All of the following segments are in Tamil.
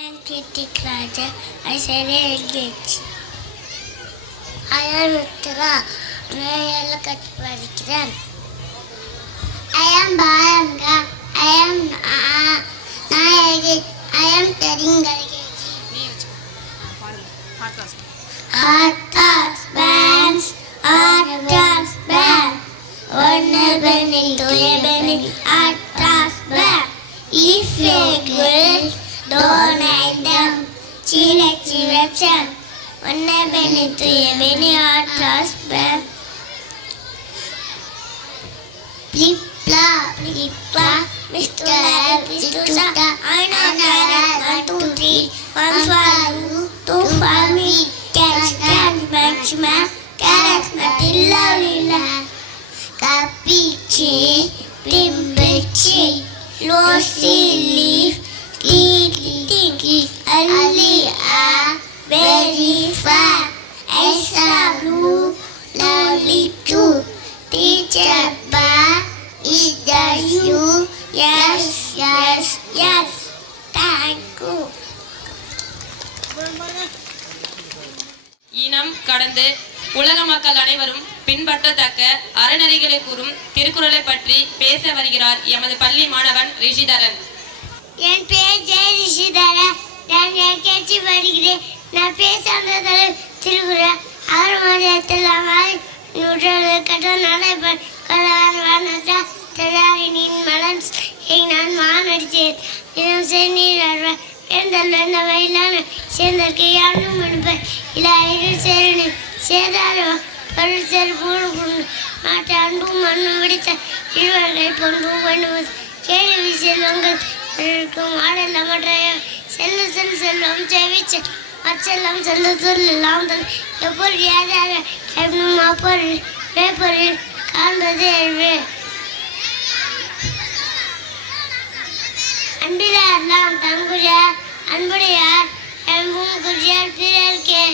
am Kritik Raja. I said LKG. I am Uttara. I am Bayanga. I am Nayagi. I am Teringalkeji. Atas bands. Atas band. One benny, two benny. Atas band. If you will, don't hide them. Chilechi website. One benny, two benny. Atas band. Plipla, plipla, Mr. Mr. I know carrot, 1, 2, 3, 1 for you, 2 for me. Catch, match, carrot, Matilla, Lila. Capici, Pimpici, Lucy leaf, Tiki, Alia, very far, Esa blue, lovely too. Teacher Bar, is that you? Yes. Thank you. இனம் கடந்து உலக மக்கள் அனைவரும் பின்பற்றத்தக்க அறநெறிகளை கூறும் திருக்குறளை பற்றி பேச வருகிறார் எமது பள்ளி மாணவன் ரிஷிதரன். என் பேர் ஜெய ரிஷிதரன். நான் LKG வருகிறேன். நான் பேச வந்தது திருக்குறள். அவர் மதத்தில் நான் மானடித்தேன். தினம் செந்நீர் வேந்தல் வெந்த வயலான சேர்ந்தற்கு யாரும் முடிப்பேன். இல்லை சேரணி சேதார பொருள் சேர் பூணு நாட்டு அன்பும் மண்ணும் விடுத்த இருவர்களை பொன்பும் பண்ணுவது கேள்வி செல்வங்கள் இருக்கும் ஆடல்ல மற்ற செல்வம் செவிச்ச மச்செல்லாம் செல்ல சொல்லலாம் எப்பொருள் யாராக அப்பொருள் வேப்பொருள் காண்பது அறிவு. அன்பிலாரெல்லாம் தங்குறியார் அன்புடையார் என்பும் குறியார் பிறர்க்கே.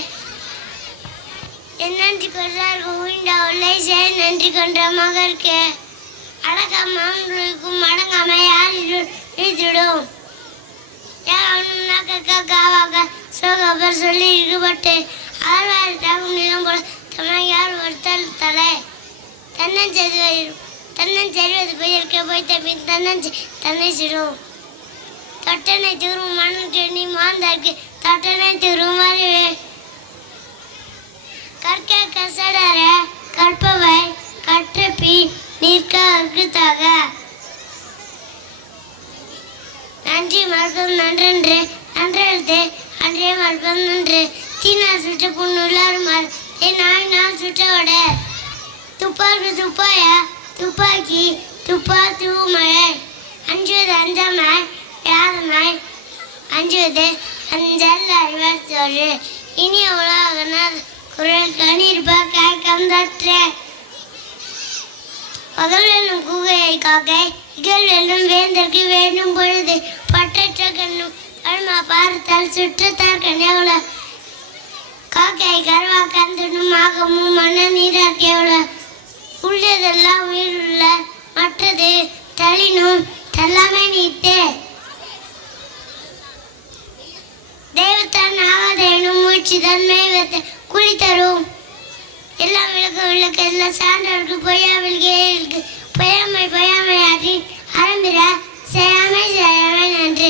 என் நன்றி கொண்டார் உண்ட உள்ளே சேர் நன்றி கொண்ட மகர்க்கே. அடக்கமாக்கும் அடங்காமை யார் இழுத்திடும் யாரும் காவாக சோகப்பர் சொல்லி ஈடுபட்டு ஆழ்வார் தாகும் நிலம் போல தமிழ் யார் ஒருத்தல் தலை தன்னஞ்செறிவது பெயர்க்க போய் தப்பின் தன்னை சிடும். தொட்டனை தூரும் மண்ணி மாந்தார்க்கு தொட்டனை தூரும் அறிவு. கற்க கசடர கற்பவை கற்றப்பி நிற்க அற்குத்தாக. நன்றி மறுப்பம் நன்றென்று நன்றெழுத்து அன்றே மறுப்பம் நன்று. தீனால் சுற்ற புண்ணுள்ளாருமாறு நாள் சுற்றோட. துப்பாக்கு துப்பாயா துப்பாக்கி துப்பா தூமழை. அஞ்சுவது அஞ்சாமை யாதமாய் அஞ்சுவது அஞ்சல் அறிவர் தோறு. இனி உலக குரல் கணிருப்பார் காய்க்கம் தற்றே. பகல் வெல்லும் கூகையை காக்கை இகழ் வெல்லும் வேந்தற்கு வேண்டும் பொழுது பற்றற்ற கண்ணும் கண்மா பார்த்தால் சுற்றத்தார் கண்ணெவள. காக்கை கருவா கந்துடும் ஆகமும் மண்ண நீரார் கேவல. உள்ளதெல்லாம் உயிருள்ள மற்றது தளினும் தள்ளாமை நீத்தே. தெய்வத்தான் ஆவாதேனும் மூச்சு தன்மை குழி தரும். எல்லாம் விளக்க எல்லாம் சான்றவருக்கு பொய்யாமை ஆற்றி ஆரம்பிற செய்யாமை நன்று.